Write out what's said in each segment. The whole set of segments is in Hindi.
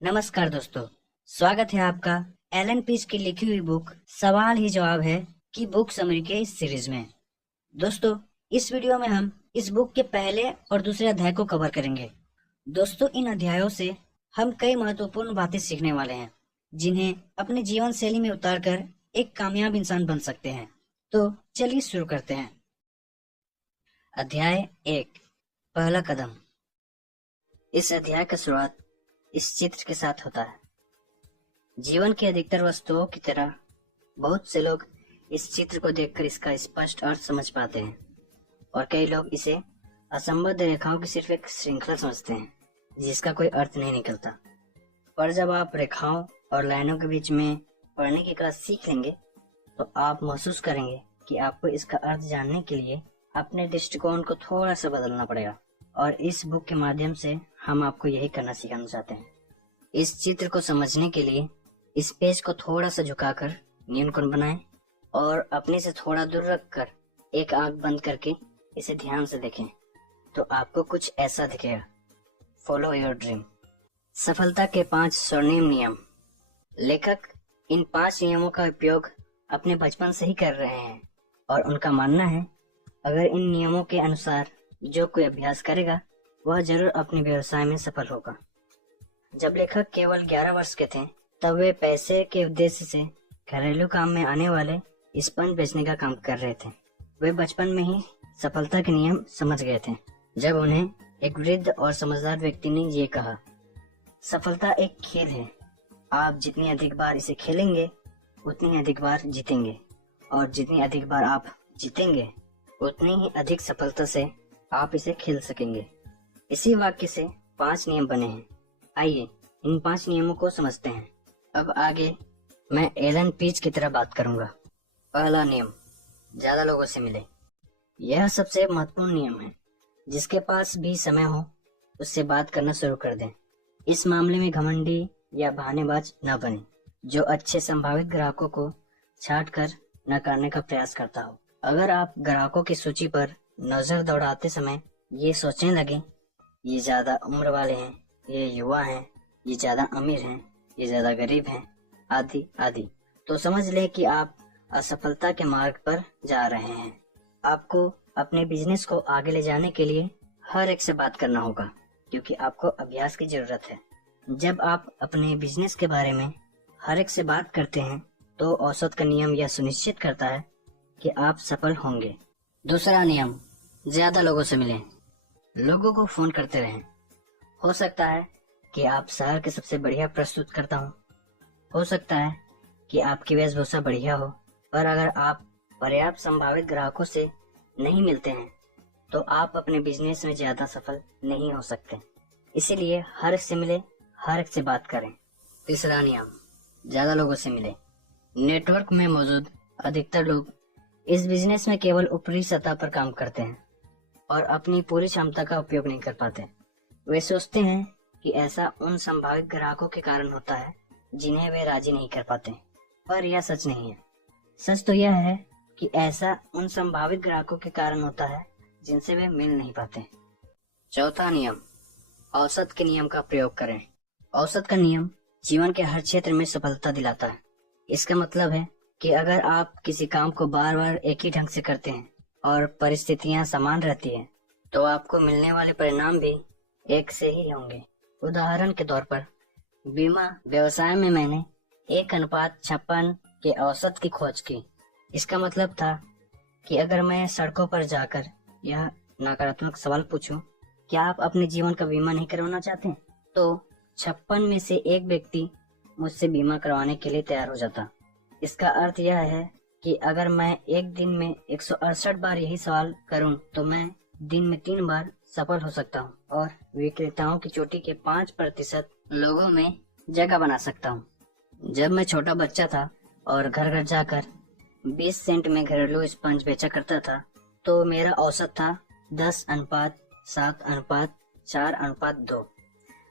नमस्कार दोस्तों, स्वागत है आपका एलन पीज की लिखी हुई बुक सवाल ही जवाब है की बुक समरी के इस सीरीज में। दोस्तों, इस वीडियो में हम इस बुक के पहले और दूसरे अध्याय को कवर करेंगे। दोस्तों, इन अध्यायों से हम कई महत्वपूर्ण बातें सीखने वाले हैं जिन्हें अपने जीवन शैली में उतारकर एक कामयाब इंसान बन सकते हैं। तो चलिए शुरू करते हैं। अध्याय 1, पहला कदम। इस अध्याय का शुरुआत इस चित्र के साथ होता है। जीवन की अधिकतर वस्तुओं की तरह बहुत से लोग इस चित्र को देखकर इसका स्पष्ट अर्थ समझ पाते हैं और कई लोग इसे असंबद्ध रेखाओं की सिर्फ एक श्रृंखला समझते हैं जिसका कोई अर्थ नहीं निकलता। पर जब आप रेखाओं और लाइनों के बीच में पढ़ने की कला सीख लेंगे तो आप महसूस करेंगे कि आपको इसका अर्थ जानने के लिए अपने दृष्टिकोण को थोड़ा सा बदलना पड़ेगा, और इस बुक के माध्यम से हम आपको यही करना सिखाना चाहते हैं। इस चित्र को समझने के लिए इस पेज को थोड़ा सा झुकाकर न्यून कोण बनाएं और अपने से थोड़ा दूर रखकर एक आंख बंद करके इसे ध्यान से देखें तो आपको कुछ ऐसा दिखेगा। Follow your dream. सफलता के 5 स्वर्णिम नियम। लेखक इन 5 नियमों का उपयोग अपने बचपन से ही कर रहे हैं और उनका मानना है अगर इन नियमों के अनुसार जो कोई अभ्यास करेगा वह जरूर अपने व्यवसाय में सफल होगा। जब लेखक केवल 11 वर्ष के थे तब वे पैसे के उद्देश्य से घरेलू काम में आने वाले स्पंज बेचने का काम कर रहे थे। वे बचपन में ही सफलता के नियम समझ गए थे जब उन्हें एक वृद्ध और समझदार व्यक्ति ने ये कहा, सफलता एक खेल है, आप जितनी अधिक बार इसे खेलेंगे उतनी अधिक बार जीतेंगे, और जितनी अधिक बार आप जीतेंगे उतनी ही अधिक सफलता से आप इसे खेल सकेंगे। इसी वाक्य से 5 नियम बने हैं। आइए इन 5 नियमों को समझते हैं। अब आगे मैं एलन पीज की तरह बात करूंगा। पहला नियम, ज्यादा लोगों से मिले। यह सबसे महत्वपूर्ण नियम है। जिसके पास भी समय हो उससे बात करना शुरू कर दें। इस मामले में घमंडी या बहानेबाज न बने जो अच्छे संभावित ग्राहकों को छांट कर नकारने का प्रयास करता हो। अगर आप ग्राहकों की सूची पर नजर दौड़ाते समय ये सोचने लगे ये ज्यादा उम्र वाले हैं, ये युवा हैं, ये ज्यादा अमीर हैं, ये ज्यादा गरीब हैं, आदि आदि, तो समझ ले कि आप असफलता के मार्ग पर जा रहे हैं। आपको अपने बिजनेस को आगे ले जाने के लिए हर एक से बात करना होगा क्योंकि आपको अभ्यास की जरूरत है। जब आप अपने बिजनेस के बारे में हर एक से बात करते हैं तो औसत का नियम यह सुनिश्चित करता है कि आप सफल होंगे। दूसरा नियम, ज्यादा लोगों से मिलें। लोगों को फोन करते रहें। हो सकता है कि आप शहर के सबसे बढ़िया प्रस्तुतकर्ता हो सकता है कि आपकी वेशभूषा बढ़िया हो, पर अगर आप पर्याप्त संभावित ग्राहकों से नहीं मिलते हैं तो आप अपने बिजनेस में ज्यादा सफल नहीं हो सकते। इसीलिए हर एक से मिले, हर एक से बात करें। तीसरा नियम, ज्यादा लोगों से मिले। नेटवर्क में मौजूद अधिकतर लोग इस बिजनेस में केवल ऊपरी सतह पर काम करते हैं और अपनी पूरी क्षमता का उपयोग नहीं कर पाते। वे सोचते हैं कि ऐसा उन संभावित ग्राहकों के कारण होता है जिन्हें वे राजी नहीं कर पाते, पर यह सच नहीं है। सच तो यह है कि ऐसा उन संभावित ग्राहकों के कारण होता है जिनसे वे मिल नहीं पाते। चौथा नियम, औसत के नियम का प्रयोग करें। औसत का नियम जीवन के हर क्षेत्र में सफलता दिलाता है। इसका मतलब है कि अगर आप किसी काम को बार बार एक ही ढंग से करते हैं और परिस्थितियां समान रहती हैं तो आपको मिलने वाले परिणाम भी एक से ही होंगे। उदाहरण के तौर पर बीमा व्यवसाय में मैंने 1:56 के औसत की खोज की। इसका मतलब था कि अगर मैं सड़कों पर जाकर यह नकारात्मक सवाल पूछूं, क्या आप अपने जीवन का बीमा नहीं करवाना चाहते, तो 56 में से एक व्यक्ति मुझसे बीमा करवाने के लिए तैयार हो जाता। इसका अर्थ यह है कि अगर मैं एक दिन में 168 बार यही सवाल करूं तो मैं दिन में 3 बार सफल हो सकता हूं और विक्रेताओं की चोटी के 5% लोगों में जगह बना सकता हूं। जब मैं छोटा बच्चा था और घर घर जाकर 20 सेंट में घरेलू स्पंज बेचा करता था तो मेरा औसत था 10:7:4:2।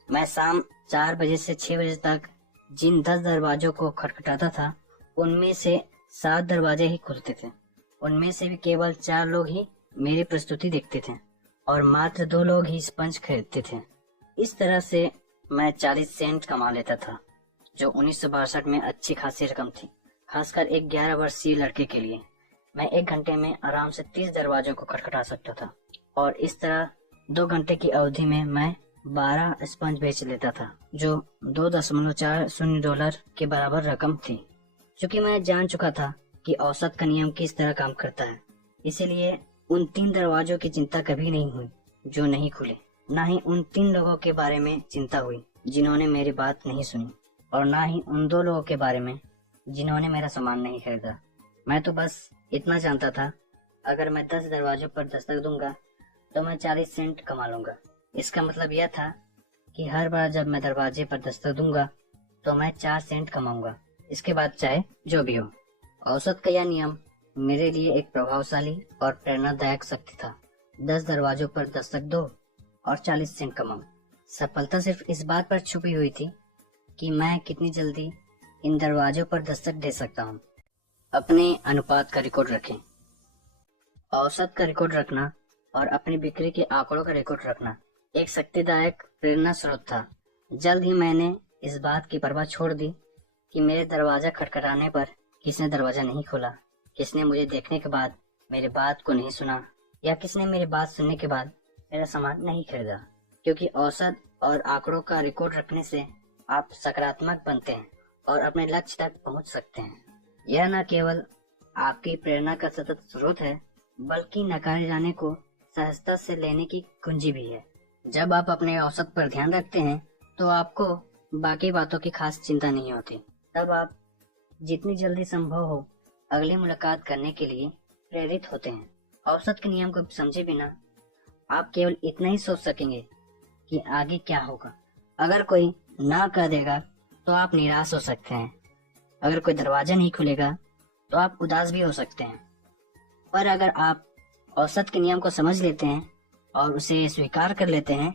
मैं शाम 4 बजे से 6 बजे तक जिन 10 दरवाजों को खटखटाता था उनमें से 7 दरवाजे ही खुलते थे। उनमें से भी केवल 4 लोग ही मेरी प्रस्तुति देखते थे और मात्र 2 लोग ही स्पंज खरीदते थे। इस तरह से मैं 40 सेंट कमा लेता था, जो 1962 में अच्छी खासी रकम थी, खासकर एक 11 वर्षीय लड़के के लिए। मैं 1 घंटे में आराम से 30 दरवाजों को खटखटा सकता था, और इस तरह 2 घंटे की अवधि में मैं 12 स्पंज बेच लेता था, जो $2.40 के बराबर रकम थी। चूंकि मैं जान चुका था कि औसत का नियम किस तरह काम करता है, इसीलिए उन 3 दरवाजों की चिंता कभी नहीं हुई जो नहीं खुले, ना ही उन 3 लोगों के बारे में चिंता हुई जिन्होंने मेरी बात नहीं सुनी, और ना ही उन 2 लोगों के बारे में जिन्होंने मेरा सामान नहीं खरीदा। मैं तो बस इतना जानता था, अगर मैं 10 दरवाजों पर दस्तक दूंगा तो मैं 40 सेंट कमा लूंगा। इसका मतलब यह था कि हर बार जब मैं दरवाजे पर दस्तक दूंगा तो मैं 4 सेंट कमाऊंगा, इसके बाद चाहे जो भी हो। औसत का यह नियम मेरे लिए एक प्रभावशाली और प्रेरणादायक शक्ति था। 10 दरवाजों पर दस्तक दो और 40 सेंट कमाओ। सफलता सिर्फ इस बात पर छुपी हुई थी कि मैं कितनी जल्दी इन दरवाजों पर दस्तक दे सकता हूँ। अपने अनुपात का रिकॉर्ड रखें। औसत का रिकॉर्ड रखना और अपनी बिक्री के आंकड़ों का रिकॉर्ड रखना एक शक्तिदायक प्रेरणा स्रोत था। जल्द ही मैंने इस बात की परवाह छोड़ दी कि मेरे दरवाजा खटखटाने पर किसने दरवाजा नहीं खोला, किसने मुझे देखने के बाद मेरी बात को नहीं सुना, या किसने मेरी बात सुनने के बाद मेरा सामान नहीं खरीदा। क्योंकि औसत और आंकड़ों का रिकॉर्ड रखने से आप सकारात्मक बनते हैं और अपने लक्ष्य तक पहुंच सकते हैं। यह न केवल आपकी प्रेरणा का सतत स्रोत है, बल्कि नकारे जाने को सहजता से लेने की कुंजी भी है। जब आप अपने औसत पर ध्यान रखते हैं तो आपको बाकी बातों की खास चिंता नहीं होती। तब आप जितनी जल्दी संभव हो अगली मुलाकात करने के लिए प्रेरित होते हैं। औसत के नियम को समझे बिना आप केवल इतना ही सोच सकेंगे कि आगे क्या होगा। अगर कोई ना कह देगा तो आप निराश हो सकते हैं, अगर कोई दरवाजा नहीं खुलेगा तो आप उदास भी हो सकते हैं। पर अगर आप औसत के नियम को समझ लेते हैं और उसे स्वीकार कर लेते हैं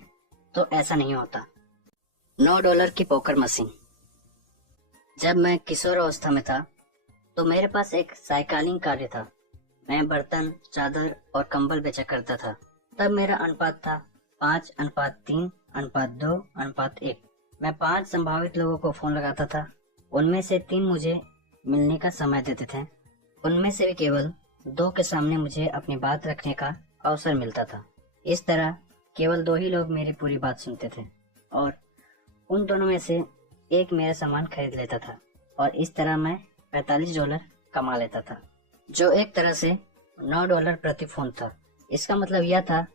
तो ऐसा नहीं होता। $9 की पोकर मशीन। जब मैं किशोर अवस्था में था तो मेरे पास एक साइकिलिंग कार्य था। मैं बर्तन, चादर और कंबल बेचा करता था। तब मेरा अनुपात था 5:3:2:1। मैं 5 संभावित लोगों को फोन लगाता था। उनमें से 3 मुझे मिलने का समय देते थे। उनमें से भी केवल 2 के सामने मुझे अपनी बात रखने का अवसर मिलता था। इस तरह केवल 2 ही लोग मेरी पूरी बात सुनते थे, और उन दोनों में से एक मेरा सामान खरीद लेता था, और इस तरह मैं $45 कमा लेता था, जो एक तरह से $9 प्रति फोन था। इसका मतलब यह था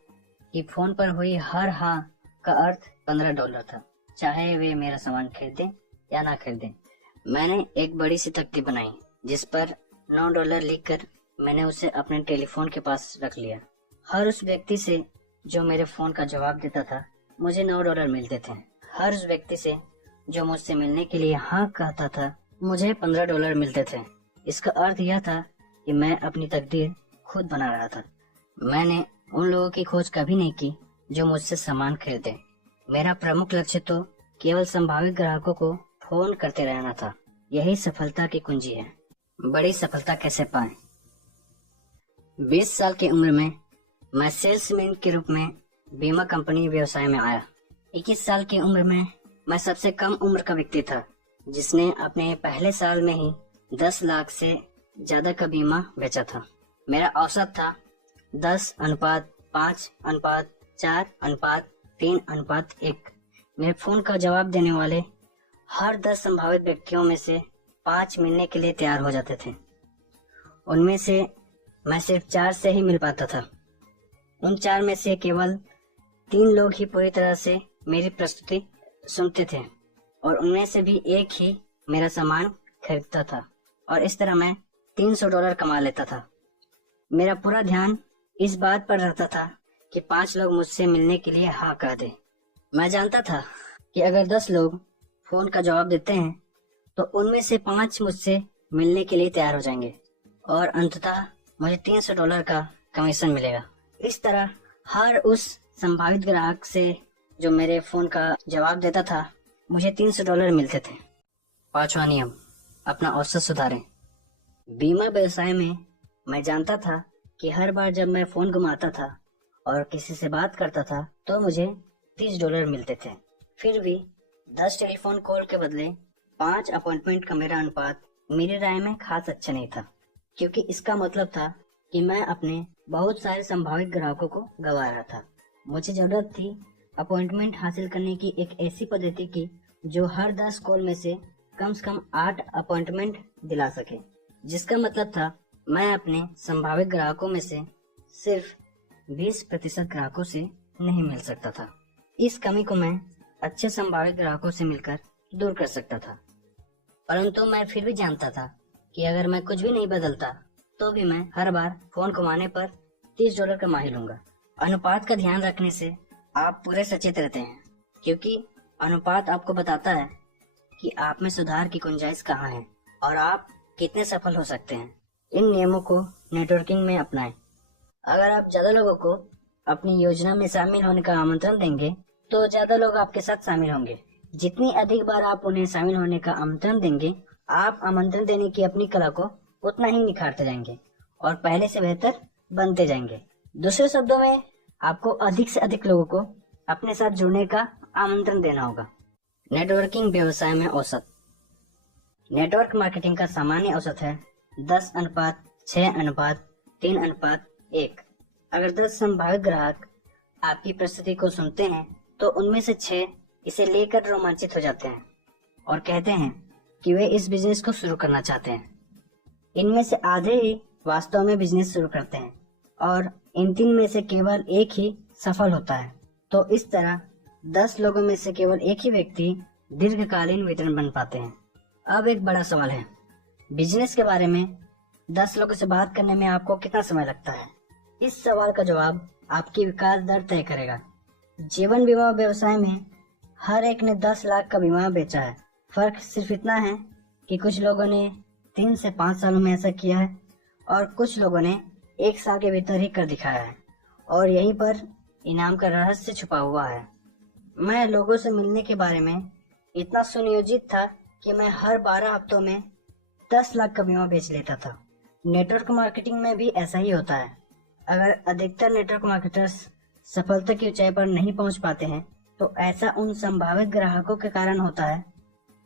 कि फोन पर हुई हर हाँ का अर्थ $15 था, चाहे वे मेरा सामान खरीदें या ना खरीदें। मैंने एक बड़ी सी तख्ती बनाई जिस पर $9 लिखकर मैंने उसे अपने टेलीफोन के पास रख लिया। हर उस व्यक्ति से जो मेरे फोन का जवाब देता था मुझे $9 मिलते थे। हर उस व्यक्ति से जो मुझसे मिलने के लिए हाँ कहता था मुझे $15 मिलते थे। इसका अर्थ यह था कि मैं अपनी तकदीर खुद बना रहा था। मैंने उन लोगों की खोज कभी नहीं की जो मुझसे सामान खरीदे। मेरा प्रमुख लक्ष्य तो केवल संभावित ग्राहकों को फोन करते रहना था। यही सफलता की कुंजी है। बड़ी सफलता कैसे पाएं? 20 साल की उम्र में मैं सेल्समैन के रूप में बीमा कंपनी व्यवसाय में आया। 21 साल की उम्र में मैं सबसे कम उम्र का व्यक्ति था जिसने अपने पहले साल में ही 10 लाख से ज्यादा का बीमा बेचा था। मेरा औसत था 10:5:4:3:1। मेरे फोन का जवाब देने वाले हर 10 संभावित व्यक्तियों में से 5 मिलने के लिए तैयार हो जाते थे। उनमें से मैं सिर्फ 4 से ही मिल पाता था। उन 4 में से केवल 3 लोग ही पूरी तरह से मेरी प्रस्तुति सुनते थे, और उनमें से भी एक ही मेरा सामान खरीदता था, और इस तरह मैं $300 कमा लेता था। मेरा पूरा ध्यान इस बात पर रहता था कि 5 लोग मुझसे मिलने के लिए हाँ कह दे। मैं जानता था कि अगर 10 लोग फोन का जवाब देते हैं तो उनमें से 5 मुझसे मिलने के लिए तैयार हो जाएंगे, और अंततः मुझे $300 का कमीशन मिलेगा। इस तरह हर उस संभावित ग्राहक से जो मेरे फोन का जवाब देता था मुझे $300 मिलते थे। 5वां नियम, अपना औसत सुधारें। बीमा व्यवसाय में मैं जानता था कि हर बार जब मैं फोन घुमाता था और किसी से बात करता था तो मुझे $30 मिलते थे। फिर भी 10 टेलीफोन कॉल के बदले 5 अपॉइंटमेंट का मेरा अनुपात मेरी राय में खास अच्छा नहीं था, क्योंकि इसका मतलब था कि मैं अपने बहुत सारे संभावित ग्राहकों को गंवा रहा था। मुझे जरूरत थी अपॉइंटमेंट हासिल करने की एक ऐसी पद्धति की जो हर 10 कॉल में से कम 8 अपॉइंटमेंट दिला सके, जिसका मतलब था मैं अपने संभावित ग्राहकों में से सिर्फ 20% ग्राहकों से नहीं मिल सकता था। इस कमी को मैं अच्छे संभावित ग्राहकों से मिलकर दूर कर सकता था, परंतु मैं फिर भी जानता था कि अगर मैं कुछ भी नहीं बदलता तो भी मैं हर बार फोन घुमाने पर $30 कमा लूंगा। अनुपात का ध्यान रखने से आप पूरे सचेत रहते हैं, क्योंकि अनुपात आपको बताता है कि आप में सुधार की गुंजाइश कहाँ है और आप कितने सफल हो सकते हैं। इन नियमों को नेटवर्किंग में अपनाएं। अगर आप ज्यादा लोगों को अपनी योजना में शामिल होने का आमंत्रण देंगे तो ज्यादा लोग आपके साथ शामिल होंगे। जितनी अधिक बार आप उन्हें शामिल होने का आमंत्रण देंगे, आप आमंत्रण देने की अपनी कला को उतना ही निखारते जाएंगे और पहले से बेहतर बनते जाएंगे। दूसरे शब्दों में, आपको अधिक से अधिक लोगों को अपने साथ जुड़ने का आमंत्रण देना होगा। नेटवर्किंग व्यवसाय में औसत। नेटवर्क मार्केटिंग का सामान्य औसत है 10:6:3:1। अगर 10 संभावित ग्राहक आपकी प्रस्तुति को सुनते हैं तो उनमें से 6 इसे लेकर रोमांचित हो जाते हैं और कहते हैं कि वे इस बिजनेस को शुरू करना चाहते हैं। इनमें से आधे ही वास्तव में बिजनेस शुरू करते हैं और इन 3 में से केवल एक ही सफल होता है। तो इस तरह 10 लोगों में से केवल एक ही व्यक्ति दीर्घकालीन वेतन बन पाते हैं। अब एक बड़ा सवाल है, बिजनेस के बारे में 10 लोगों से बात करने में आपको कितना समय लगता है? इस सवाल का जवाब आपकी विकास दर तय करेगा। जीवन बीमा व्यवसाय में हर एक ने 10 लाख का बीमा बेचा है। फर्क सिर्फ इतना है कि कुछ लोगों ने 3 से 5 सालों में ऐसा किया है और कुछ लोगों ने 1 साल के भीतर ही कर दिखाया है, और यहीं पर इनाम का रहस्य छुपा हुआ है। मैं लोगों से मिलने के बारे में इतना सुनियोजित था कि मैं हर 12 हफ्तों में 10 लाख का बीमा बेच लेता था। नेटवर्क मार्केटिंग में भी ऐसा ही होता है। अगर अधिकतर नेटवर्क मार्केटर्स सफलता की ऊंचाई पर नहीं पहुंच पाते हैं तो ऐसा उन संभावित ग्राहकों के कारण होता है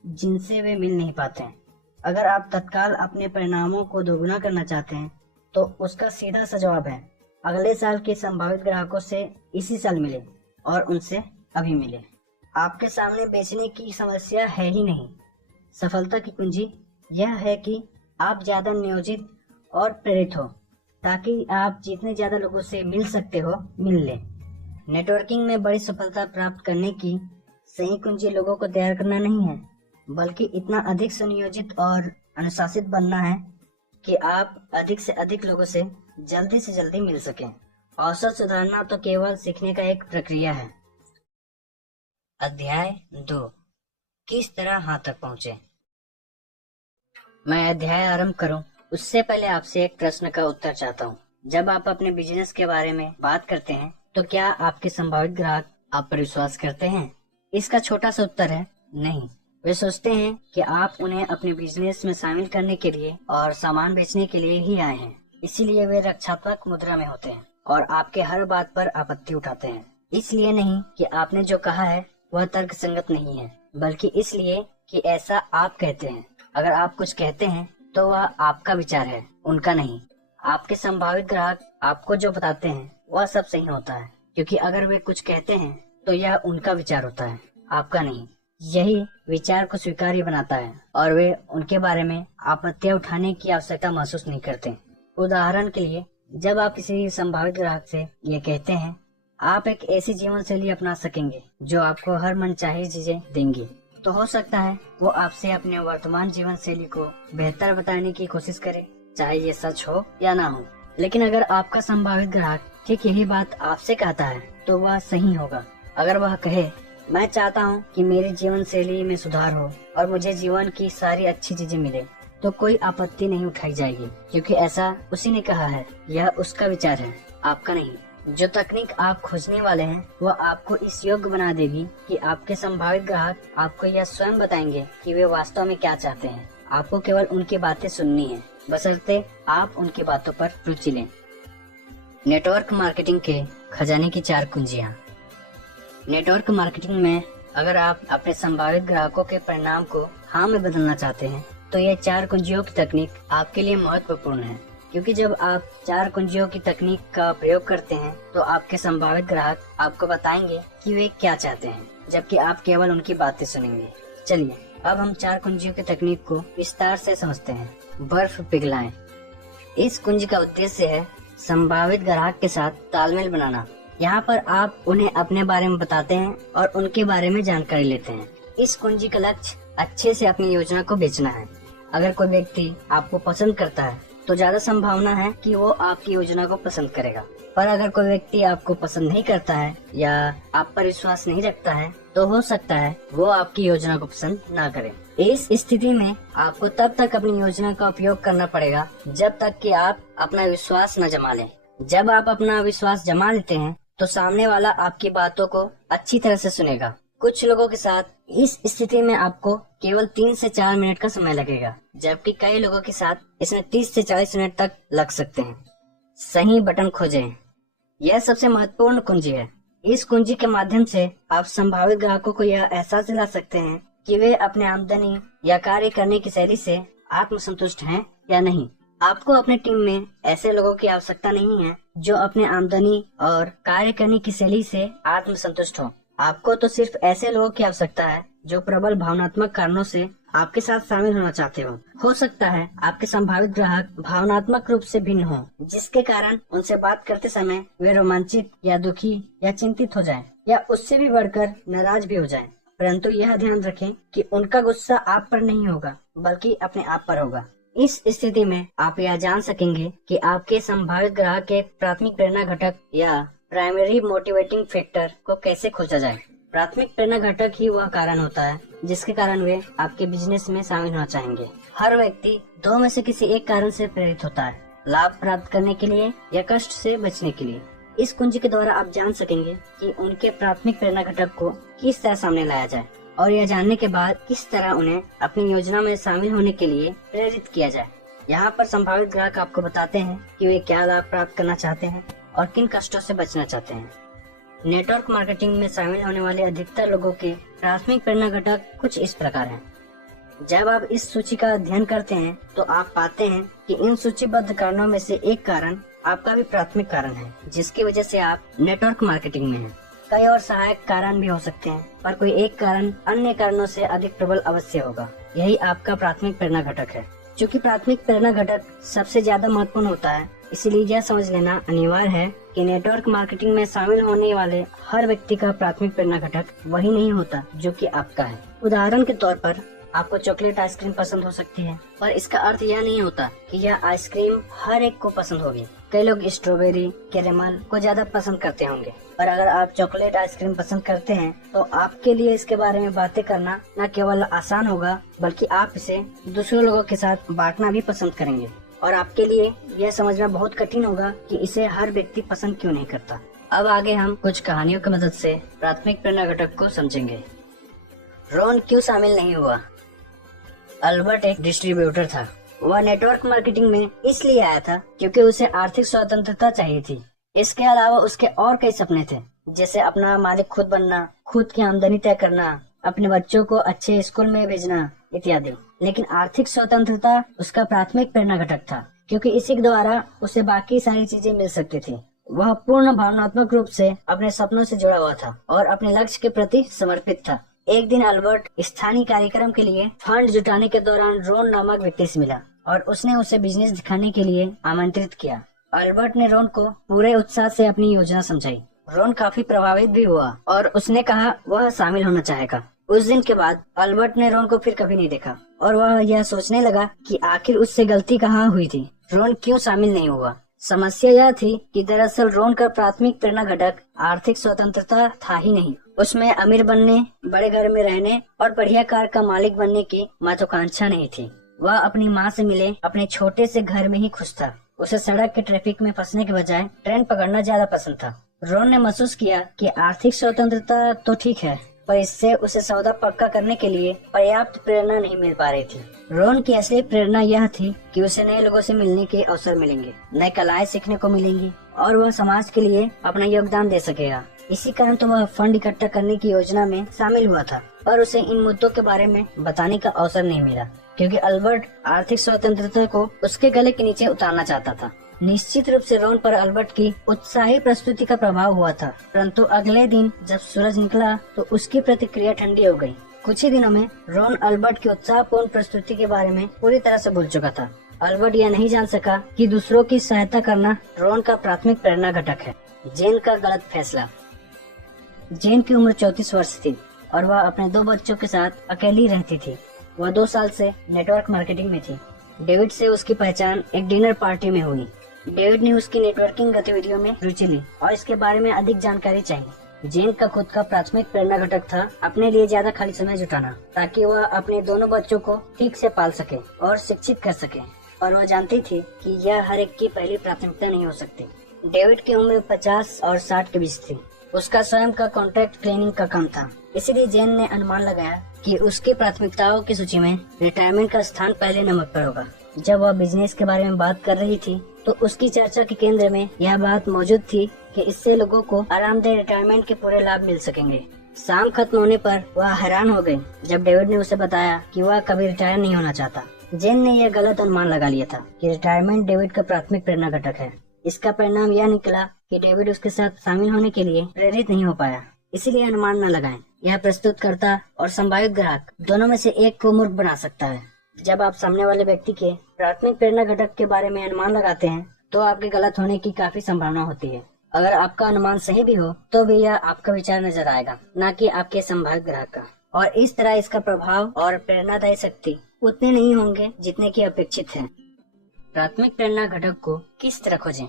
जिनसे वे मिल नहीं पाते हैं। अगर आप तत्काल अपने परिणामों को दोगुना करना चाहते हैं तो उसका सीधा सा जवाब है अगले साल के संभावित ग्राहकों से इसी साल मिले और उनसे अभी मिले। आपके सामने बेचने की समस्या है ही नहीं। सफलता की कुंजी यह है कि आप ज्यादा नियोजित और प्रेरित हो, ताकि आप जितने ज्यादा लोगों से मिल सकते हो मिल ले। नेटवर्किंग में बड़ी सफलता प्राप्त करने की सही कुंजी लोगों को तैयार करना नहीं है, बल्कि इतना अधिक सुनियोजित और अनुशासित बनना है कि आप अधिक से अधिक लोगों से जल्दी मिल सकें। औसत सुधारना तो केवल सीखने का एक प्रक्रिया है। अध्याय 2, किस तरह हाथ तक पहुँचे। मैं अध्याय आरंभ करूं उससे पहले आपसे एक प्रश्न का उत्तर चाहता हूं। जब आप अपने बिजनेस के बारे में बात करते हैं तो क्या आपके संभावित ग्राहक आप पर विश्वास करते हैं? इसका छोटा सा उत्तर है नहीं। वे सोचते हैं कि आप उन्हें अपने बिजनेस में शामिल करने के लिए और सामान बेचने के लिए ही आए हैं, इसीलिए वे रक्षात्मक मुद्रा में होते हैं और आपके हर बात पर आपत्ति उठाते हैं। इसलिए नहीं कि आपने जो कहा है वह तर्कसंगत नहीं है, बल्कि इसलिए कि ऐसा आप कहते हैं। अगर आप कुछ कहते हैं तो वह आपका विचार है, उनका नहीं। आपके संभावित ग्राहक आपको जो बताते हैं वह सब सही होता है, क्योंकि अगर वे कुछ कहते हैं तो यह उनका विचार होता है, आपका नहीं। यही विचार को स्वीकार्य बनाता है और वे उनके बारे में आपत्तियां उठाने की आवश्यकता महसूस नहीं करते। उदाहरण के लिए, जब आप किसी संभावित ग्राहक से ये कहते हैं आप एक ऐसी जीवन शैली अपना सकेंगे जो आपको हर मनचाही चीजें देंगी, तो हो सकता है वो आपसे अपने वर्तमान जीवन शैली को बेहतर बताने की कोशिश करे, चाहे ये सच हो या ना हो। लेकिन अगर आपका संभावित ग्राहक ठीक यही बात आपसे कहता है तो वह सही होगा। अगर वह कहे मैं चाहता हूँ कि मेरी जीवन शैली में सुधार हो और मुझे जीवन की सारी अच्छी चीजें मिले, तो कोई आपत्ति नहीं उठाई जाएगी, क्योंकि ऐसा उसी ने कहा है। यह उसका विचार है, आपका नहीं। जो तकनीक आप खोजने वाले हैं वह आपको इस योग्य बना देगी कि आपके संभावित ग्राहक आपको यह स्वयं बताएंगे कि वे वास्तव में क्या चाहते हैं। आपको केवल उनकी बातें सुननी है, बशर्ते आप उनकी बातों पर रुचि लें। नेटवर्क मार्केटिंग के खजाने की 4 कुंजियाँ। नेटवर्क मार्केटिंग में अगर आप अपने संभावित ग्राहकों के परिणाम को हाँ में बदलना चाहते हैं तो यह 4 कुंजियों की तकनीक आपके लिए महत्वपूर्ण है, क्योंकि जब आप 4 कुंजियों की तकनीक का प्रयोग करते हैं तो आपके संभावित ग्राहक आपको बताएंगे कि वे क्या चाहते हैं, जबकि आप केवल उनकी बातें सुनेंगे। चलिए अब हम 4 कुंजियों की तकनीक को विस्तार से समझते हैं। बर्फ पिघलाएं। इस कुंजी का उद्देश्य है संभावित ग्राहक के साथ तालमेल बनाना। यहाँ पर आप उन्हें अपने बारे में बताते हैं और उनके बारे में जानकारी लेते हैं। इस कुंजी का लक्ष्य अच्छे से अपनी योजना को बेचना है। अगर कोई व्यक्ति आपको पसंद करता है तो ज्यादा संभावना है कि वो आपकी योजना को पसंद करेगा, पर अगर कोई व्यक्ति आपको पसंद नहीं करता है या आप पर विश्वास नहीं रखता है तो हो सकता है वो आपकी योजना को पसंद ना करे। इस स्थिति में आपको तब तक अपनी योजना का उपयोग करना पड़ेगा जब तक कि आप अपना विश्वास न जमा लें। जब आप अपना विश्वास जमा लेते हैं तो सामने वाला आपकी बातों को अच्छी तरह से सुनेगा। कुछ लोगों के साथ इस स्थिति में आपको केवल 3 से 4 मिनट का समय लगेगा, जबकि कई लोगों के साथ इसमें 30 से 40 मिनट तक लग सकते हैं। सही बटन खोजें। यह सबसे महत्वपूर्ण कुंजी है। इस कुंजी के माध्यम से आप संभावित ग्राहकों को यह एहसास दिला सकते हैं कि वे अपने आमदनी या कार्य करने की शैली से आत्मसंतुष्ट हैं या नहीं। आपको अपने टीम में ऐसे लोगों की आवश्यकता नहीं है जो अपने आमदनी और कार्य करने की शैली से आत्मसंतुष्ट हो। आपको तो सिर्फ ऐसे लोगों की आवश्यकता है जो प्रबल भावनात्मक कारणों से आपके साथ शामिल होना चाहते हो सकता है आपके संभावित ग्राहक भावनात्मक रूप से भिन्न हो, जिसके कारण उनसे बात करते समय वे रोमांचित या दुखी या चिंतित हो जाएं, या उससे भी बढ़कर नाराज भी हो जाएं। परंतु यह ध्यान रखें कि उनका गुस्सा आप पर नहीं होगा बल्कि अपने आप पर होगा। इस स्थिति में आप यह जान सकेंगे कि आपके संभावित ग्राहक के प्राथमिक प्रेरणा घटक या प्राइमरी मोटिवेटिंग फैक्टर को कैसे खोजा जाए। प्राथमिक प्रेरणा घटक ही वह कारण होता है जिसके कारण वे आपके बिजनेस में शामिल होना चाहेंगे। हर व्यक्ति 2 में से किसी एक कारण से प्रेरित होता है, लाभ प्राप्त करने के लिए या कष्ट से बचने के लिए। इस कुंजी के द्वारा आप जान सकेंगे कि उनके प्राथमिक प्रेरणा घटक को किस तरह सामने लाया जाए और यह जानने के बाद किस तरह उन्हें अपनी योजना में शामिल होने के लिए प्रेरित किया जाए। यहाँ पर संभावित ग्राहक आपको बताते हैं कि वे क्या लाभ प्राप्त करना चाहते हैं और किन कष्टों से बचना चाहते हैं। नेटवर्क मार्केटिंग में शामिल होने वाले अधिकतर लोगों के प्राथमिक प्रेरणा घटक कुछ इस प्रकार हैं। जब आप इस सूची का अध्ययन करते हैं तो आप पाते हैं कि इन सूचीबद्ध कारणों में से एक कारण आपका भी प्राथमिक कारण है, जिसकी वजह से आप नेटवर्क मार्केटिंग में हैं। कई और सहायक कारण भी हो सकते हैं, पर कोई एक कारण अन्य कारणों से अधिक प्रबल अवश्य होगा। यही आपका प्राथमिक प्रेरणा घटक है। चूँकि प्राथमिक प्रेरणा घटक सबसे ज्यादा महत्वपूर्ण होता है, इसीलिए यह समझ लेना अनिवार्य है कि नेटवर्क मार्केटिंग में शामिल होने वाले हर व्यक्ति का प्राथमिक प्रेरणा घटक वही नहीं होता जो कि आपका है। उदाहरण के तौर पर आपको चॉकलेट आइसक्रीम पसंद हो सकती है, पर इसका अर्थ यह नहीं होता कि यह आइसक्रीम हर एक को पसंद होगी। कई लोग स्ट्रॉबेरी, कैरेमल को ज्यादा पसंद करते होंगे, पर अगर आप चॉकलेट आइसक्रीम पसंद करते हैं तो आपके लिए इसके बारे में बातें करना न केवल आसान होगा बल्कि आप इसे दूसरे लोगों के साथ बांटना भी पसंद करेंगे, और आपके लिए यह समझना बहुत कठिन होगा कि इसे हर व्यक्ति पसंद क्यों नहीं करता। अब आगे हम कुछ कहानियों की मदद से प्राथमिक प्रेरणा घटक को समझेंगे। रॉन क्यों शामिल नहीं हुआ? अल्बर्ट एक डिस्ट्रीब्यूटर था। वह नेटवर्क मार्केटिंग में इसलिए आया था क्योंकि उसे आर्थिक स्वतंत्रता चाहिए थी। इसके अलावा उसके और कई सपने थे, जैसे अपना मालिक खुद बनना, खुद की आमदनी तय करना, अपने बच्चों को अच्छे स्कूल में भेजना इत्यादि। लेकिन आर्थिक स्वतंत्रता उसका प्राथमिक प्रेरणा घटक था, क्योंकि इसी के द्वारा उसे बाकी सारी चीजें मिल सकती थी। वह पूर्ण भावनात्मक रूप से अपने सपनों से जुड़ा हुआ था और अपने लक्ष्य के प्रति समर्पित था। एक दिन अल्बर्ट स्थानीय कार्यक्रम के लिए फंड जुटाने के दौरान रॉन नामक व्यक्ति से मिला और उसने उसे बिजनेस दिखाने के लिए आमंत्रित किया। अल्बर्ट ने रॉन को पूरे उत्साह से अपनी योजना समझाई। रॉन काफी प्रभावित भी हुआ और उसने कहा वह शामिल होना चाहेगा। उस दिन के बाद अल्बर्ट ने रॉन को फिर कभी नहीं देखा और वह यह सोचने लगा कि आखिर उससे गलती कहाँ हुई थी, रॉन क्यों शामिल नहीं हुआ। समस्या यह थी कि दरअसल रॉन का प्राथमिक प्रेरणा घटक आर्थिक स्वतंत्रता था ही नहीं। उसमें अमीर बनने, बड़े घर में रहने और बढ़िया कार का मालिक बनने की महत्वाकांक्षा नहीं थी। वह अपनी माँ से मिले अपने छोटे से घर में ही खुश था। उसे सड़क के ट्रैफिक में फंसने के बजाय ट्रेन पकड़ना ज्यादा पसंद था। रॉन ने महसूस किया कि आर्थिक स्वतंत्रता तो ठीक है, पर इससे उसे सौदा पक्का करने के लिए पर्याप्त प्रेरणा नहीं मिल पा रही थी। रॉन की असली प्रेरणा यह थी कि उसे नए लोगों से मिलने के अवसर मिलेंगे, नए कलाएं सीखने को मिलेंगी और वह समाज के लिए अपना योगदान दे सकेगा। इसी कारण तो वह फंड इकट्ठा करने की योजना में शामिल हुआ था, पर उसे इन मुद्दों के बारे में बताने का अवसर नहीं मिला, क्योंकि अल्बर्ट आर्थिक स्वतंत्रता को उसके गले के नीचे उतारना चाहता था। निश्चित रूप से रोन पर अल्बर्ट की उत्साही प्रस्तुति का प्रभाव हुआ था, परंतु अगले दिन जब सूरज निकला तो उसकी प्रतिक्रिया ठंडी हो गई। कुछ ही दिनों में रोन अल्बर्ट की उत्साहपूर्ण प्रस्तुति के बारे में पूरी तरह से भूल चुका था। अल्बर्ट यह नहीं जान सका कि दूसरों की सहायता करना रोन का प्राथमिक प्रेरणा घटक है। जेन का गलत फैसला। जेन की उम्र 34 वर्ष थी और वह अपने 2 बच्चों के साथ अकेली रहती थी। वह 2 साल से नेटवर्क मार्केटिंग में थी। डेविड से उसकी पहचान एक डिनर पार्टी में हुई। डेविड ने उसकी नेटवर्किंग गतिविधियों में रुचि ली और इसके बारे में अधिक जानकारी चाहिए। जेन का खुद का प्राथमिक प्रेरणा घटक था अपने लिए ज्यादा खाली समय जुटाना, ताकि वह अपने दोनों बच्चों को ठीक से पाल सके और शिक्षित कर सके। और वह जानती थी कि यह हर एक की पहली प्राथमिकता नहीं हो सकती। डेविड की उम्र 50 और 60 के बीच थी। उसका स्वयं का कॉन्ट्रैक्ट क्लीनिंग का काम था, इसलिए जेन ने अनुमान लगाया कि उसकी प्राथमिकताओं की सूची में रिटायरमेंट का स्थान पहले नंबर पर होगा। जब वह बिजनेस के बारे में बात कर रही थी तो उसकी चर्चा के केंद्र में यह बात मौजूद थी कि इससे लोगों को आरामदेह रिटायरमेंट के पूरे लाभ मिल सकेंगे। शाम खत्म होने पर वह हैरान हो गई जब डेविड ने उसे बताया कि वह कभी रिटायर नहीं होना चाहता। जेन ने यह गलत अनुमान लगा लिया था कि रिटायरमेंट डेविड का प्राथमिक प्रेरणा घटक है। इसका परिणाम यह निकला कि डेविड उसके साथ शामिल होने के लिए प्रेरित नहीं हो पाया। इसीलिए अनुमान न लगाएं। यह प्रस्तुतकर्ता और संभावित ग्राहक दोनों में से एक को मूर्ख बना सकता है। जब आप सामने वाले व्यक्ति के प्राथमिक प्रेरणा घटक के बारे में अनुमान लगाते हैं तो आपके गलत होने की काफी संभावना होती है। अगर आपका अनुमान सही भी हो तो भी यह आपका विचार नजर आएगा, न कि आपके संभावित ग्राहक का। और इस तरह इसका प्रभाव और प्रेरणादायी शक्ति उतने नहीं होंगे जितने की अपेक्षित है। प्राथमिक प्रेरणा घटक को किस तरह खोजें?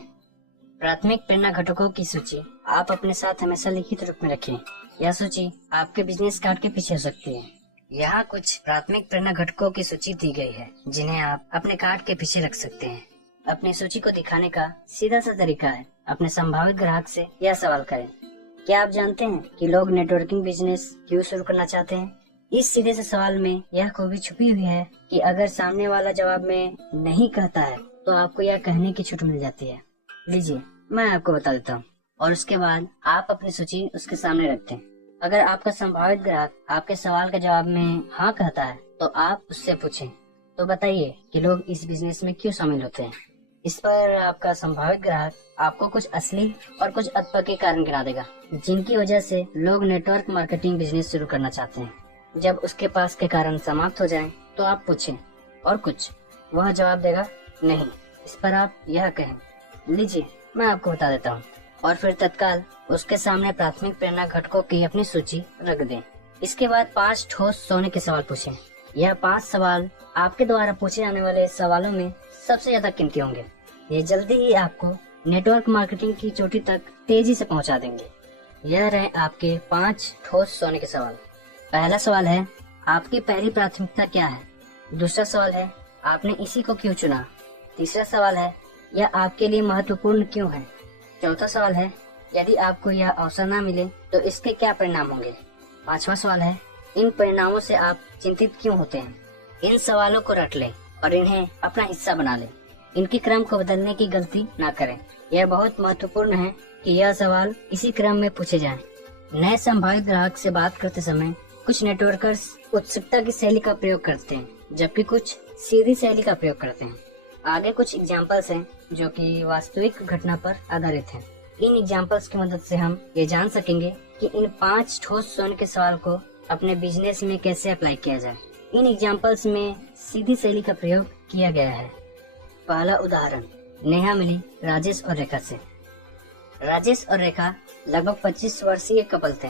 प्राथमिक प्रेरणा घटकों की सूची आप अपने साथ हमेशा लिखित रूप में रखें। यह सूची आपके बिजनेस कार्ड के पीछे हो सकती है। यहाँ कुछ प्राथमिक प्रेरणा घटकों की सूची दी गई है जिन्हें आप अपने कार्ड के पीछे रख सकते हैं। अपनी सूची को दिखाने का सीधा सा तरीका है अपने संभावित ग्राहक से यह सवाल करें, क्या आप जानते हैं कि लोग नेटवर्किंग बिजनेस क्यों शुरू करना चाहते हैं? इस सीधे से सवाल में यह खूबी छुपी हुई है कि अगर सामने वाला जवाब में नहीं कहता है तो आपको यह कहने की छूट मिल जाती है। लीजिए, मैं आपको बता देता हूँ और उसके बाद आप अपनी सूची उसके सामने रखते हैं। अगर आपका संभावित ग्राहक आपके सवाल के जवाब में हाँ कहता है तो आप उससे पूछें, तो बताइए कि लोग इस बिजनेस में क्यों शामिल होते हैं। इस पर आपका संभावित ग्राहक आपको कुछ असली और कुछ अतपके कारण गिना देगा जिनकी वजह से लोग नेटवर्क मार्केटिंग बिजनेस शुरू करना चाहते हैं। जब उसके पास के कारण समाप्त हो जाएं, तो आप पूछें और कुछ वह जवाब देगा नहीं। इस पर आप यह कहें, लीजिए मैं आपको बता देता हूँ, और फिर तत्काल उसके सामने प्राथमिक प्रेरणा घटकों की अपनी सूची रख दें। इसके बाद 5 ठोस सोने के सवाल पूछें। यह 5 सवाल आपके द्वारा पूछे जाने वाले सवालों में सबसे ज्यादा कीमती होंगे। ये जल्दी ही आपको नेटवर्क मार्केटिंग की चोटी तक तेजी से पहुंचा देंगे। यह रहे आपके 5 ठोस सोने के सवाल। पहला सवाल है, आपकी पहली प्राथमिकता क्या है? दूसरा सवाल है, आपने इसी को क्यों चुना? तीसरा सवाल है, यह आपके लिए महत्वपूर्ण क्यों है? चौथा सवाल है, यदि आपको यह अवसर न मिले तो इसके क्या परिणाम होंगे? पांचवा सवाल है, इन परिणामों से आप चिंतित क्यों होते हैं? इन सवालों को रट लें और इन्हें अपना हिस्सा बना लें। इनके क्रम को बदलने की गलती न करें। यह बहुत महत्वपूर्ण है कि यह सवाल इसी क्रम में पूछे जाएं। नए संभावित ग्राहक से बात करते समय कुछ नेटवर्कर्स उत्सुकता की शैली का प्रयोग करते हैं, जबकि कुछ सीधी शैली का प्रयोग करते हैं। आगे कुछ एग्जाम्पल्स हैं जो कि वास्तविक घटना पर आधारित हैं। इन एग्जाम्पल्स की मदद से हम ये जान सकेंगे कि इन 5 ठोस सोने के सवाल को अपने बिजनेस में कैसे अप्लाई किया जाए। इन एग्जाम्पल्स में सीधी शैली का प्रयोग किया गया है। पहला उदाहरण, नेहा मिली राजेश और रेखा से। राजेश और रेखा लगभग 25 वर्षीय कपल थे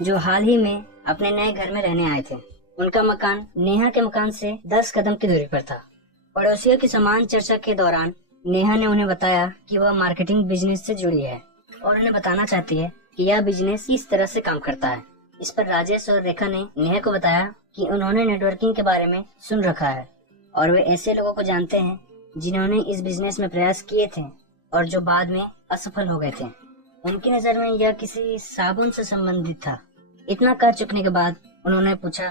जो हाल ही में अपने नए घर में रहने आए थे। उनका मकान नेहा के मकान से 10 कदम की दूरी पर था। पड़ोसियों की समान चर्चा के दौरान नेहा ने उन्हें बताया कि वह मार्केटिंग बिजनेस से जुड़ी है और उन्हें बताना चाहती है कि यह बिजनेस इस तरह से काम करता है। इस पर राजेश और रेखा ने नेहा को बताया कि उन्होंने नेटवर्किंग के बारे में सुन रखा है और वे ऐसे लोगों को जानते हैं जिन्होंने इस बिजनेस में प्रयास किए थे और जो बाद में असफल हो गए थे। उनकी नजर में यह किसी साबुन से संबंधित था। इतना कर चुकने के बाद उन्होंने पूछा,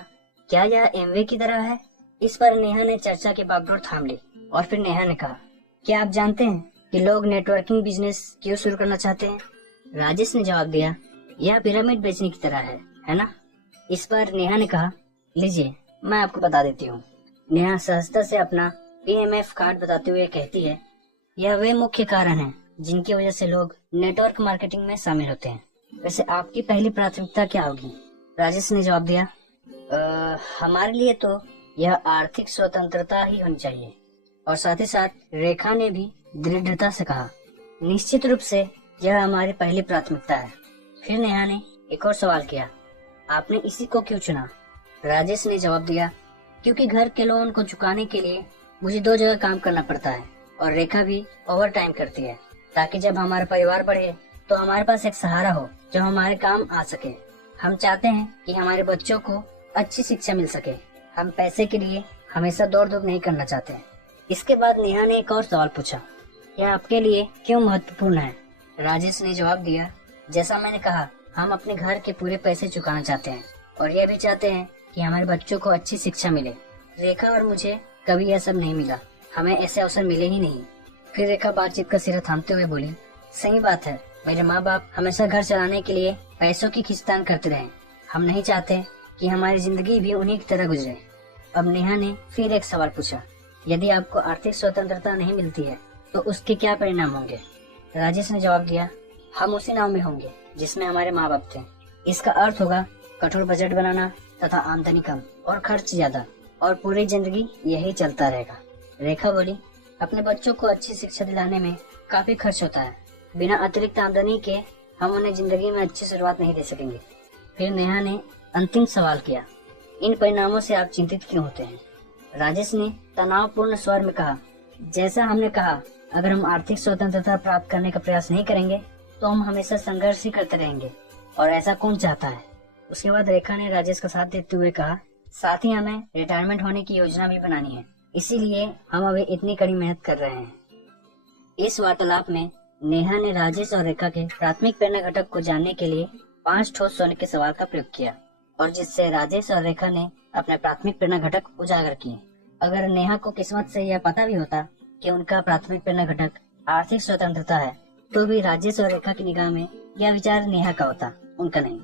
क्या यह एमवे की तरह है? इस पर नेहा ने चर्चा की बागडोर थाम ली और फिर नेहा ने कहा, क्या आप जानते हैं कि लोग नेटवर्किंग बिजनेस क्यों शुरू करना चाहते हैं? राजेश ने जवाब दिया, यह पिरामिड बेचने की तरह है ना? इस पर नेहा ने कहा, लीजिए मैं आपको बता देती हूँ। नेहा सहजता से अपना PMF कार्ड बताते हुए कहती है, यह वे मुख्य कारण हैं जिनकी वजह से लोग नेटवर्क मार्केटिंग में शामिल होते हैं। वैसे आपकी पहली प्राथमिकता क्या होगी? राजेश ने जवाब दिया, हमारे लिए तो यह आर्थिक स्वतंत्रता ही होनी चाहिए। और साथ ही साथ रेखा ने भी दृढ़ता से कहा, निश्चित रूप से यह हमारी पहली प्राथमिकता है। फिर नेहा ने एक और सवाल किया, आपने इसी को क्यों चुना? राजेश ने जवाब दिया, क्योंकि घर के लोन को चुकाने के लिए मुझे 2 जगह काम करना पड़ता है और रेखा भी ओवर टाइम करती है, ताकि जब हमारा परिवार बढ़े तो हमारे पास एक सहारा हो जो हमारे काम आ सके। हम चाहते हैं कि हमारे बच्चों को अच्छी शिक्षा मिल सके। हम पैसे के लिए हमेशा दौड़ धूप नहीं करना चाहते। इसके बाद नेहा ने एक और सवाल पूछा, यह आपके लिए क्यों महत्वपूर्ण है? राजेश ने जवाब दिया, जैसा मैंने कहा, हम अपने घर के पूरे पैसे चुकाना चाहते हैं और यह भी चाहते हैं कि हमारे बच्चों को अच्छी शिक्षा मिले। रेखा और मुझे कभी यह सब नहीं मिला, हमें ऐसे अवसर मिले ही नहीं। फिर रेखा बातचीत का सिरा थामते हुए बोली, सही बात है, मेरे माँ बाप हमेशा घर चलाने के लिए पैसों की खींचतान करते रहे। हम नहीं चाहते कि हमारी जिंदगी भी उन्हीं की तरह गुजरे। अब नेहा ने फिर एक सवाल पूछा, यदि आपको आर्थिक स्वतंत्रता नहीं मिलती है तो उसके क्या परिणाम होंगे? राजेश ने जवाब दिया, हम उसी नाव में होंगे जिसमें हमारे माँ बाप थे। इसका अर्थ होगा कठोर बजट बनाना तथा आमदनी कम और खर्च ज्यादा, और पूरी जिंदगी यही चलता रहेगा। रेखा बोली, अपने बच्चों को अच्छी शिक्षा दिलाने में काफी खर्च होता है। बिना अतिरिक्त आमदनी के हम उन्हें जिंदगी में अच्छी शुरुआत नहीं दे सकेंगे। फिर नेहा ने अंतिम सवाल किया, इन परिणामों से आप चिंतित क्यों होते हैं? राजेश ने तनावपूर्ण स्वर में कहा, जैसा हमने कहा, अगर हम आर्थिक स्वतंत्रता प्राप्त करने का प्रयास नहीं करेंगे तो हम हमेशा संघर्ष ही करते रहेंगे, और ऐसा कौन चाहता है? उसके बाद रेखा ने राजेश का साथ देते हुए कहा, साथ ही हमें रिटायरमेंट होने की योजना भी बनानी है, इसीलिए हम अभी इतनी कड़ी मेहनत कर रहे हैं। इस वार्तालाप में नेहा ने राजेश और रेखा के प्राथमिक प्रेरणा घटक को जानने के लिए 5 ठोस सोने के सवाल का प्रयोग किया, और जिससे राजेश और रेखा ने अपने प्राथमिक प्रेरणा घटक उजागर किए। अगर नेहा को किस्मत से यह पता भी होता कि उनका प्राथमिक प्रेरणा घटक आर्थिक स्वतंत्रता है, तो भी राजेश और रेखा की निगाह में यह विचार नेहा का होता, उनका नहीं।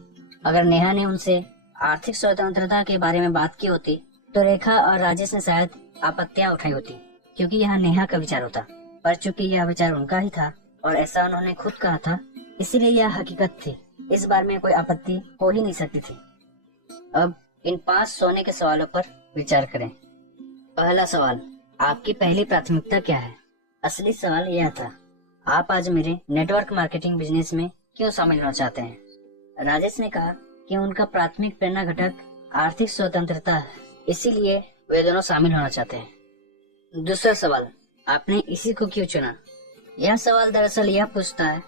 अगर नेहा ने उनसे आर्थिक स्वतंत्रता के बारे में बात की होती तो रेखा और राजेश ने शायद आपत्तियां उठाई होती, क्योंकि यह नेहा का विचार होता। पर चूंकि यह विचार उनका ही था और ऐसा उन्होंने खुद कहा था, इसीलिए यह हकीकत थी। इस बारे में कोई आपत्ति हो ही नहीं सकती थी। अब इन 5 सोने के सवालों पर विचार करें। पहला सवाल, आपकी पहली प्राथमिकता क्या है? असली सवाल यह था, आप आज मेरे नेटवर्क मार्केटिंग बिजनेस में क्यों शामिल होना चाहते हैं? राजेश ने कहा कि उनका प्राथमिक प्रेरणा घटक आर्थिक स्वतंत्रता है, इसीलिए वे दोनों शामिल होना चाहते हैं। दूसरा सवाल, आपने इसी को क्यों चुना? यह सवाल दरअसल यह पूछता है,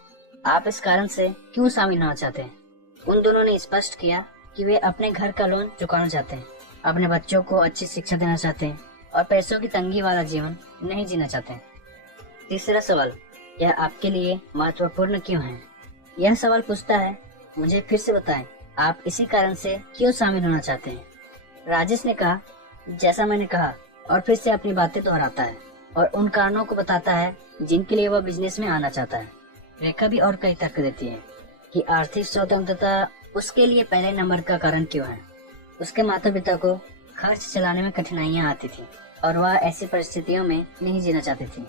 आप इस कारण से क्यों शामिल होना चाहते हैं? उन दोनों ने स्पष्ट किया कि वे अपने घर का लोन चुकाना चाहते हैं, अपने बच्चों को अच्छी शिक्षा देना चाहते हैं और पैसों की तंगी वाला जीवन नहीं जीना चाहते हैं। तीसरा सवाल, यह आपके लिए महत्वपूर्ण क्यों है? यह सवाल पूछता है, मुझे फिर से बताएं, आप इसी कारण से क्यों शामिल होना चाहते हैं? राजेश ने कहा, जैसा मैंने कहा, और फिर से अपनी बातें दोहराता है और उन कारणों को बताता है जिनके लिए वह बिजनेस में आना चाहता है। रेखा भी और कई तर्क देती है कि आर्थिक स्वतंत्रता उसके लिए पहले नंबर का कारण क्यों है। उसके माता पिता को खर्च चलाने में कठिनाइयां आती थी और वह ऐसी परिस्थितियों में नहीं जीना चाहती थी।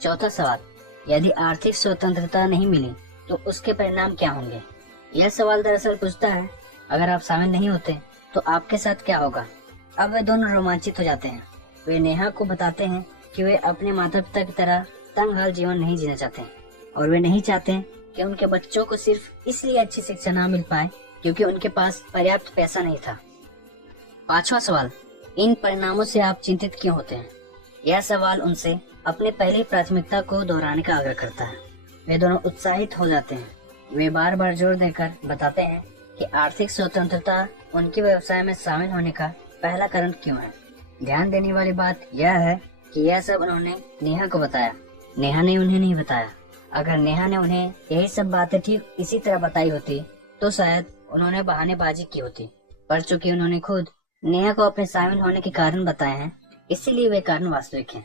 चौथा सवाल, यदि आर्थिक स्वतंत्रता नहीं मिली तो उसके परिणाम क्या होंगे? यह सवाल दरअसल पूछता है, अगर आप शामिल नहीं होते तो आपके साथ क्या होगा? अब वे दोनों रोमांचित हो जाते हैं। वे नेहा को बताते हैं कि वे अपने माता पिता की तरह तंग हाल जीवन नहीं जीना चाहते और वे नहीं चाहते कि उनके बच्चों को सिर्फ इसलिए अच्छी शिक्षा ना मिल पाए क्योंकि उनके पास पर्याप्त पैसा नहीं था। पांचवा सवाल, इन परिणामों से आप चिंतित क्यों होते हैं? यह सवाल उनसे अपने पहली प्राथमिकता को दोहराने का आग्रह करता है। वे दोनों उत्साहित हो जाते हैं। वे बार बार जोर देकर बताते हैं कि आर्थिक स्वतंत्रता उनके व्यवसाय में शामिल होने का पहला कारण क्यों है। ध्यान देने वाली बात यह है कि यह सब उन्होंने नेहा को बताया, नेहा ने उन्हें नहीं बताया। अगर नेहा ने उन्हें यही सब बातें ठीक इसी तरह बताई होती तो शायद उन्होंने बहानेबाजी की होती, पर चूंकि उन्होंने खुद नेहा को अपने शामिल होने के कारण बताए हैं, इसीलिए वे कारण वास्तविक हैं।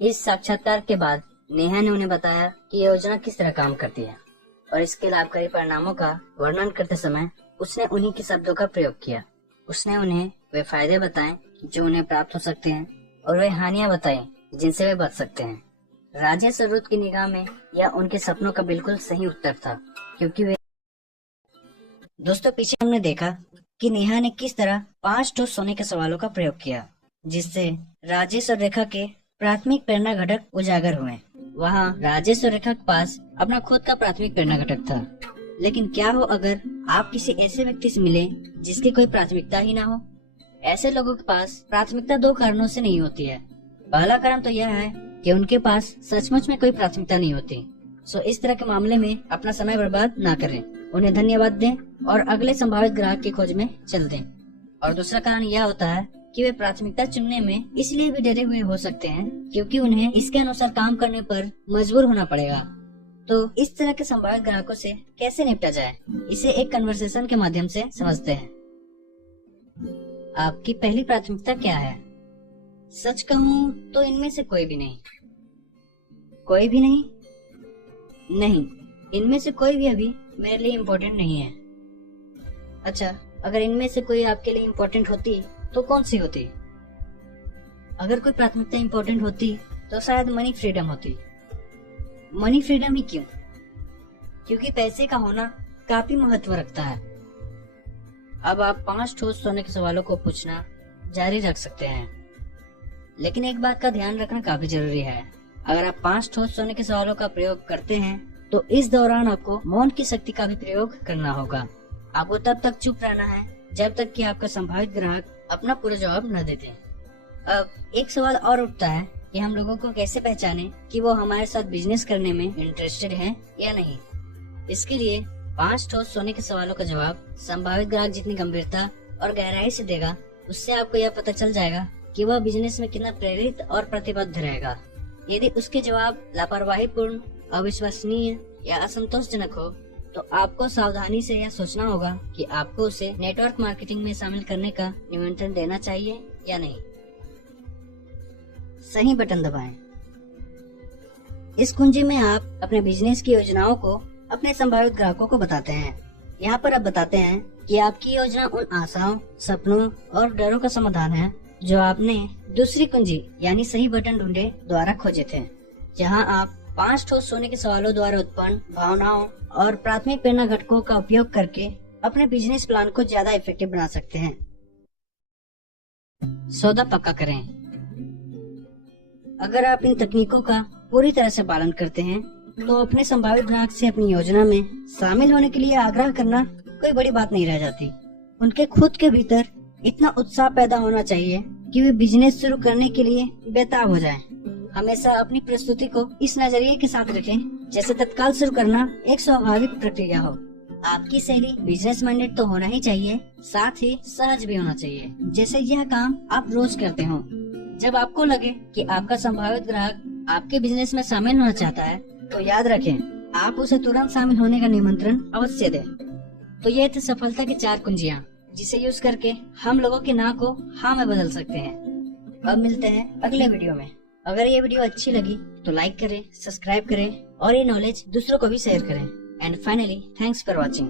इस साक्षात्कार के बाद नेहा ने उन्हें बताया कि योजना किस तरह काम करती है और इसके लाभकारी परिणामों का वर्णन करते समय उसने उन्हीं के शब्दों का प्रयोग किया। उसने उन्हें वे फायदे बताए जो उन्हें प्राप्त हो सकते हैं और वे हानियां बताई जिनसे वे बच सकते हैं। राजा सरूद की निगाह में यह उनके सपनों का बिल्कुल सही उत्तर था, क्योंकि वे दोस्तों पीछे हमने देखा कि नेहा ने किस तरह 5 ठोस सोने के सवालों का प्रयोग किया, जिससे राजेश और रेखा के प्राथमिक प्रेरणा घटक उजागर हुए। वहाँ राजेश और रेखा के पास अपना खुद का प्राथमिक प्रेरणा घटक था, लेकिन क्या हो अगर आप किसी ऐसे व्यक्ति से मिले जिसकी कोई प्राथमिकता ही ना हो। ऐसे लोगों के पास प्राथमिकता 2 कारणों से नहीं होती है। पहला कारण तो यह है कि उनके पास सचमुच में कोई प्राथमिकता नहीं होती। सो इस तरह के मामले में अपना समय बर्बाद ना करें, उन्हें धन्यवाद दें और अगले संभावित ग्राहक की खोज में चल दें। और दूसरा कारण यह होता है कि वे प्राथमिकता चुनने में इसलिए भी डरे हुए हो सकते हैं क्योंकि उन्हें इसके अनुसार काम करने पर मजबूर होना पड़ेगा। तो इस तरह के संभावित ग्राहकों से कैसे निपटा जाए, इसे एक कन्वर्सेशन के माध्यम से समझते हैं। आपकी पहली प्राथमिकता क्या है? सच कहूँ तो इनमें से कोई भी नहीं। कोई भी नहीं? नहीं, इनमें से कोई भी अभी मेरे लिए इम्पोर्टेंट नहीं है। अच्छा, अगर इनमें से कोई आपके लिए इम्पोर्टेंट होती तो कौन सी होती? अगर कोई प्राथमिकता इम्पोर्टेंट होती तो शायद मनी फ्रीडम होती। मनी फ्रीडम ही क्यों? क्योंकि पैसे का होना काफी महत्व रखता है। अब आप 5 ठोस सोने के सवालों को पूछना जारी रख सकते हैं, लेकिन एक बात का ध्यान रखना काफी जरूरी है। अगर आप 5 ठोस सोने के सवालों का प्रयोग करते हैं तो इस दौरान आपको मौन की शक्ति का भी प्रयोग करना होगा। आपको तब तक चुप रहना है जब तक कि आपका संभावित ग्राहक अपना पूरा जवाब न देते। अब एक सवाल और उठता है कि हम लोगों को कैसे पहचाने कि वो हमारे साथ बिजनेस करने में इंटरेस्टेड हैं या नहीं। इसके लिए 5 ठोस सोने के सवालों का जवाब संभावित ग्राहक जितनी गंभीरता और गहराई से देगा, उससे आपको यह पता चल जाएगा कि वह बिजनेस में कितना प्रेरित और प्रतिबद्ध रहेगा। यदि उसके जवाब लापरवाहीपूर्ण, अविश्वसनीय या असंतोषजनक हो तो आपको सावधानी से यह सोचना होगा कि आपको उसे नेटवर्क मार्केटिंग में शामिल करने का निमंत्रण देना चाहिए या नहीं। सही बटन दबाएं। इस कुंजी में आप अपने बिजनेस की योजनाओं को अपने संभावित ग्राहकों को बताते हैं। यहाँ पर आप बताते हैं कि आपकी योजना उन आशाओं, सपनों और डरों का समाधान है जो आपने दूसरी कुंजी यानी सही बटन ढूंढे द्वारा खोजे थे, जहाँ आप 5 ठोस सोने के सवालों द्वारा उत्पन्न भावनाओं और प्राथमिक प्रेरणा घटकों का उपयोग करके अपने बिजनेस प्लान को ज्यादा इफेक्टिव बना सकते हैं। सौदा पक्का करें। अगर आप इन तकनीकों का पूरी तरह से पालन करते हैं तो अपने संभावित ग्राहक से अपनी योजना में शामिल होने के लिए आग्रह करना कोई बड़ी बात नहीं रह जाती। उनके खुद के भीतर इतना उत्साह पैदा होना चाहिए कि वे बिजनेस शुरू करने के लिए बेताब हो जाएं। हमेशा अपनी प्रस्तुति को इस नजरिए के साथ रखें जैसे तत्काल शुरू करना एक स्वाभाविक प्रक्रिया हो। आपकी शैली बिजनेस माइंडेड तो होना ही चाहिए, साथ ही सहज भी होना चाहिए, जैसे यह काम आप रोज करते हो। जब आपको लगे कि आपका संभावित ग्राहक आपके बिजनेस में शामिल होना चाहता है तो याद रखें, आप उसे तुरंत शामिल होने का निमंत्रण अवश्य दें। तो ये थी सफलता की 4 कुंजियाँ, जिसे यूज करके हम लोगों के ना को हाँ में बदल सकते हैं। अब मिलते हैं अगले वीडियो में। अगर ये वीडियो अच्छी लगी तो लाइक करें, सब्सक्राइब करें और ये नॉलेज दूसरों को भी शेयर करें। And finally, thanks for watching.